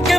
பிக்குக்கு